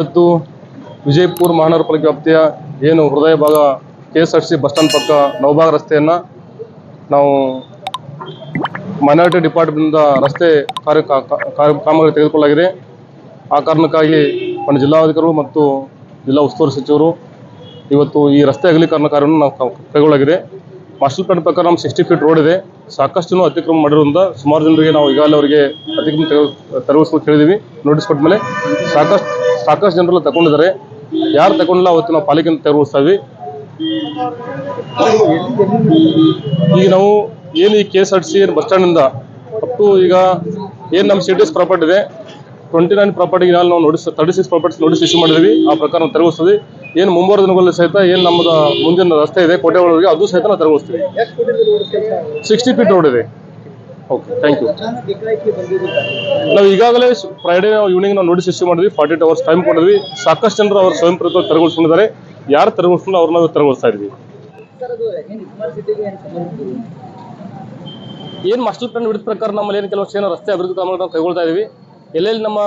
ಇವತ್ತು ವಿಜಯಪುರ ಮಹಾನಗರ ಪಾಲಿಕೆ ವ್ಯಾಪ್ತಿಯ ಏನು ಹೃದಯ ಭಾಗ KSRTC ಬಸ್ ಸ್ಟ್ಯಾಂಡ್ ಪಕ್ಕ ನವಭಾಗ ರಸ್ತೆಯನ್ನು ನಾವು ಮೈನಾರಿಟಿ ಡಿಪಾರ್ಟ್ಮೆಂಟ್ ರಸ್ತೆ ಕಾಮಗಾರಿ ತೆಗೆದುಕೊಳ್ಳಲಾಗಿದೆ. ಆ ಕಾರಣಕ್ಕಾಗಿ ಜಿಲ್ಲಾಧಿಕಾರಿಗಳು ಮತ್ತು ಜಿಲ್ಲಾ ಉಸ್ತುವಾರಿ ಸಚಿವರು ಇವತ್ತು ಈ ರಸ್ತೆ ಅಗಲೀಕರಣ ಕಾರ್ಯವನ್ನು ನಾವು ಕೈಗೊಳ್ಳಲಾಗಿದೆ. ಮಾಸ್ಟರ್ ಪ್ಲಾನ್ ಪ್ರಕಾರ ನಮ್ಮ 60 ಫೀಟ್ ರೋಡ್ ಇದೆ. ಸಾಕಷ್ಟು ಅತಿಕ್ರಮ ಮಾಡಿರೋದ್ರಿಂದ ಸುಮಾರು ಜನರಿಗೆ ನಾವು ಈಗಾಗಲೇ ಅವರಿಗೆ ಅತಿಕ್ರಮ ತೆರವುಗೊಳಿಸಲು ಕೇಳಿದ್ದೀವಿ. ನೋಟಿಸ್ ಕೊಟ್ಟ ಮೇಲೆ ಸಾಕಷ್ಟು ಜನರೆಲ್ಲ ತಗೊಂಡಿದ್ದಾರೆ. ಯಾರು ತಗೊಂಡಿಲ್ಲ ಅವತ್ತು ನಾವು ಪಾಲಿಕೆಯನ್ನು ತೆರವುಗೊಳಿಸ್ತಾ ಇದ್ವಿ. ಈಗ ನಾವು ಏನು ಈ KSRTC ಬಸ್ ಸ್ಟ್ಯಾಂಡಿಂದ ಅಪ್ ಟು ಈಗ ಏನು ನಮ್ಮ CTS ಪ್ರಾಪರ್ಟಿ ಇದೆ 29 ಪ್ರಾಪರ್ಟಿಗೆ ನಾವು ನೋಟಿಸ್ 36 ಪ್ರಾಪರ್ಟೀಸ್ ನೋಟಿಸ್ ಇಶ್ಯೂ ಮಾಡಿದ್ವಿ. ಆ ಪ್ರಕಾರ ನಾವು ತೆರವುಗೊಳಿಸ್ತೀವಿ. ಏನು ಮುಂಬರುವ ದಿನಗಳಲ್ಲಿ ಸಹಿತ ಏನು ನಮ್ಮದು ಮುಂದಿನ ರಸ್ತೆ ಇದೆ ಕೋಟೆಗಳಿಗೆ ಅದು ಸಹಿತ ನಾವು ತೆರವುಗೊಳಿಸ್ತೀವಿ. 60 ಫೀಟ್ ರೋಡ್ ಇದೆ. Okay, thank you. ನಾವು ಈಗಾಗಲೇ ಫ್ರೈಡೇ ಈವ್ನಿಂಗ್ ನಾವು ನೋಟಿಸ್ ಇಶ್ಯೂ ಮಾಡಿದ್ವಿ. 48 ಅವರ್ಸ್ ಟೈಮ್ ಕೊಟ್ಟಿದ್ವಿ. ಸಾಕಷ್ಟು ಜನರು ಅವರು ಸ್ವಯಂ ಪ್ರೇರಿತವಾಗಿ ತೆರವುಗೊಳಿಸ್ಕೊಂಡಿದ್ದಾರೆ. ಯಾರು ತೆರವುಗೊಳಿಸಲ್ಲ ಅವ್ರನ್ನ ನಾವು ತೆರವುಗೊಳಿಸ್ತಾ ಇದ್ವಿ. ಏನು ಮಾಸ್ಟರ್ ಪ್ಲಾನ್ ವಿಡಿದ ಪ್ರಕಾರ ನಮ್ಮಲ್ಲಿ ಏನು ಕೆಲವಷ್ಟು ರಸ್ತೆ ಅಭಿವೃದ್ಧಿ ಕಾಮಗಾರಿ ನಾವು ಕೈಗೊಳ್ತಾ ಇದೀವಿ. ಎಲ್ಲೆಲ್ಲಿ ನಮ್ಮ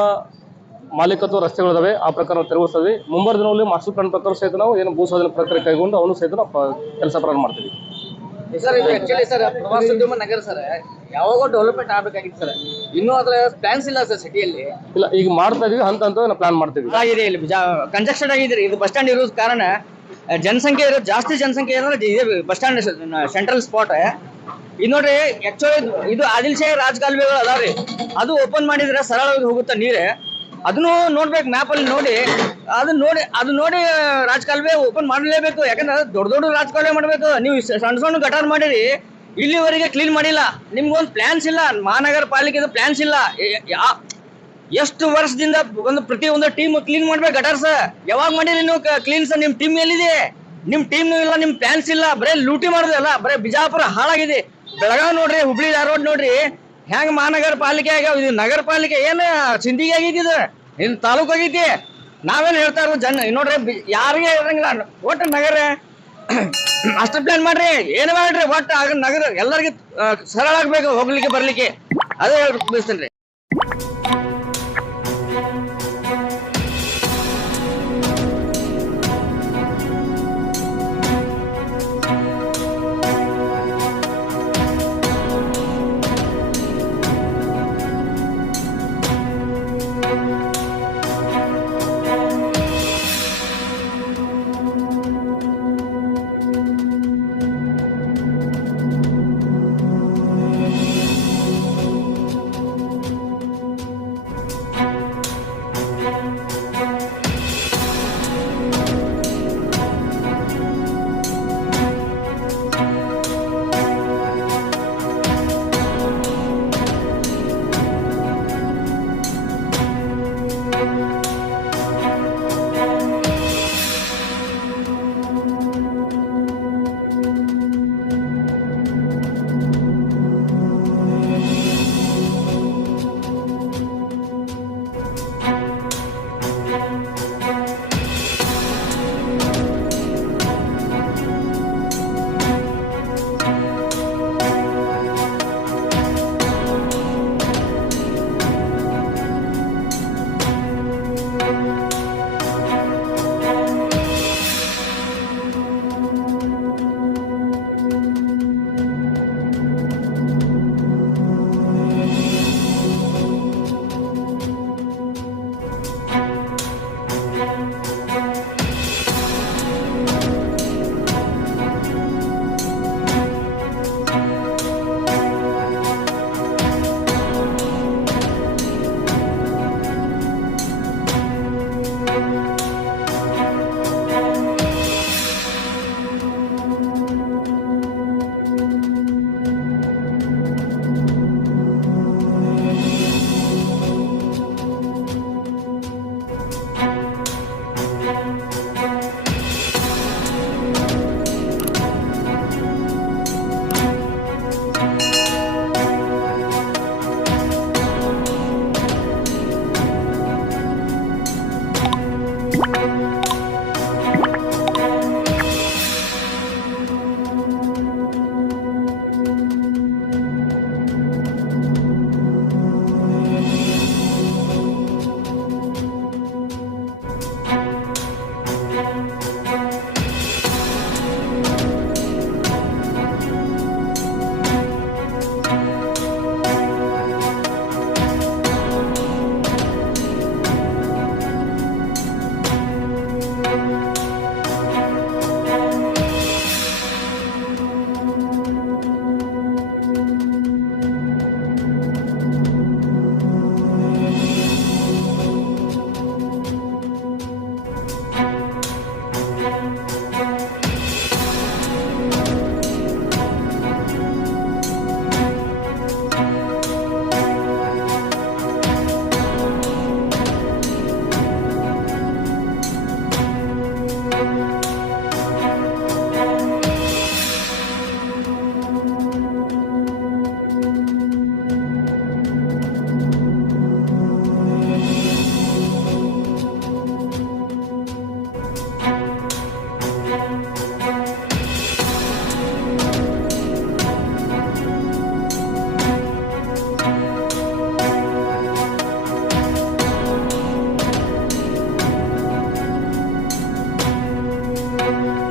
ಮಾಲೀಕತ್ವ ರಸ್ತೆಗಳಿದಾವೆ ಆ ಪ್ರಕಾರ ನಾವು ತೆರವುಗೊಳಿಸ್ತಾ ಇದ್ವಿ. ಮುಂಬರುವ ದಿನಗಳಲ್ಲಿ ಮಾಸ್ಟರ್ ಪ್ಲಾನ್ ಪ್ರಕಾರ ಸಹಿತ ನಾವು ಏನು ಭೂ ಸ್ವಾಧೀನ ಪ್ರಕ್ರಿಯೆ ಕೈಗೊಂಡು ಅವನು ಸಹಿತ ನಾವು ಕೆಲಸ ಪ್ರಾರಂಭ ಮಾಡ್ತೀವಿ. ಸರ್, ಇದು ಆಕ್ಚುಲಿ ಸರ್ ಪ್ರವಾಸೋದ್ಯಮ ನಗರ ಸರ್, ಯಾವಾಗೋ ಡೆವಲಪ್ಮೆಂಟ್ ಆಗಬೇಕಾಗಿತ್ತು ಸರ್. ಇನ್ನೂ ಅದ್ರ ಪ್ಲಾನ್ಸ್ ಇಲ್ಲ ಸರ್ ಸಿಟಿಯಲ್ಲಿ. ಇಲ್ಲ, ಈಗ ಮಾಡ್ತಾ ಇದೀವಿ. ಹಂತ ನಾವು ಪ್ಲಾನ್ ಮಾಡ್ತೀವಿ. ಆಗಿದೆ ಇಲ್ಲಿ ಕಂಜಕ್ಷನ್ ಆಗಿದೆ. ಇದು ಬಸ್ ಸ್ಟ್ಯಾಂಡ್ ಇರೋದ್ ಕಾರಣ ಜನಸಂಖ್ಯೆ ಇರೋದು ಜಾಸ್ತಿ ಜನಸಂಖ್ಯೆ ಇರೋದು ಇದೆ ಬಸ್ ಸ್ಟ್ಯಾಂಡ್ ಸೆಂಟ್ರಲ್ ಸ್ಪಾಟ್. ಇದು ನೋಡ್ರಿ, ಆಕ್ಚುಲಿ ಇದು ಆದಿಲ್ ಶಾಹಿ ರಾಜಕಾಲುವೆಗಳು ಅದಾವ್ರಿ. ಅದು ಓಪನ್ ಮಾಡಿದ್ರೆ ಸರಳವಾಗಿ ಹೋಗುತ್ತೆ ನೀರೇ. ಅದನ್ನು ನೋಡ್ಬೇಕು ಮ್ಯಾಪ್ ಅಲ್ಲಿ ನೋಡಿ. ಅದು ನೋಡಿ ರಾಜಕಾಲುವೆ ಓಪನ್ ಮಾಡಲೇಬೇಕು. ಯಾಕಂದ್ರೆ ದೊಡ್ಡ ರಾಜಕಾಲುವೆ ಮಾಡ್ಬೇಕು. ನೀವು ಸಣ್ಣ ಗಟಾರ್ ಮಾಡಿರಿ, ಇಲ್ಲಿವರೆಗೆ ಕ್ಲೀನ್ ಮಾಡಿಲ್ಲ. ನಿಮ್ಗೊಂದು ಪ್ಲಾನ್ಸ್ ಇಲ್ಲ. ಮಹಾನಗರ ಪಾಲಿಕೆದು ಪ್ಲಾನ್ಸ್ ಇಲ್ಲ. ಎಷ್ಟು ವರ್ಷದಿಂದ ಪ್ರತಿ ಒಂದು ಟೀಮ್ ಕ್ಲೀನ್ ಮಾಡ್ಬೇಕು ಗಟಾರ್ಸ್. ಯಾವಾಗ ಮಾಡಿರಿ ನೀವು ಕ್ಲೀನ್ಸ್? ನಿಮ್ ಟೀಮ್ ಎಲ್ಲಿದೆ? ನಿಮ್ ಟೀಮ್ ಇಲ್ಲ, ನಿಮ್ ಪ್ಲಾನ್ಸ್ ಇಲ್ಲ. ಬರೇ ಲೂಟಿ ಮಾಡೋದಲ್ಲ. ಬರೇ ಬಿಜಾಪುರ ಹಾಳಾಗಿದೆ. ಬೆಳಗಾವ್ ನೋಡ್ರಿ, ಹುಬ್ಳಿ ಧಾರವಾಡ ನೋಡ್ರಿ, ಹೆಂಗ್ ಮಹಾನಗರ ಪಾಲಿಕೆ ಆಗ್ಯಾವ. ಇದು ನಗರ ಪಾಲಿಕೆ ಏನು ಸಿಂಧಿಗೆ ಆಗೈತಿ. ಇದು ತಾಲೂಕು ಆಗೈತಿ. ನಾವೇನ್ ಹೇಳ್ತಾ ಇರೋ ನೋಡ್ರಿ, ಯಾರಿಗೆ ಇರಂಗಿಲ್ಲ. ಒಟ್ಟು ನಗರ ಮಾಸ್ಟರ್ ಪ್ಲಾನ್ ಮಾಡ್ರಿ, ಏನು ಮಾಡ್ರಿ, ಒಟ್ಟು ಆಗ ನಗರ ಎಲ್ಲರಿಗೂ ಸರಳ ಆಗ್ಬೇಕು ಹೋಗ್ಲಿಕ್ಕೆ ಬರ್ಲಿಕ್ಕೆ. ಅದೇ ಬಯಸ್ತೇನ್ರಿ. ನ್ಯೂಸ್.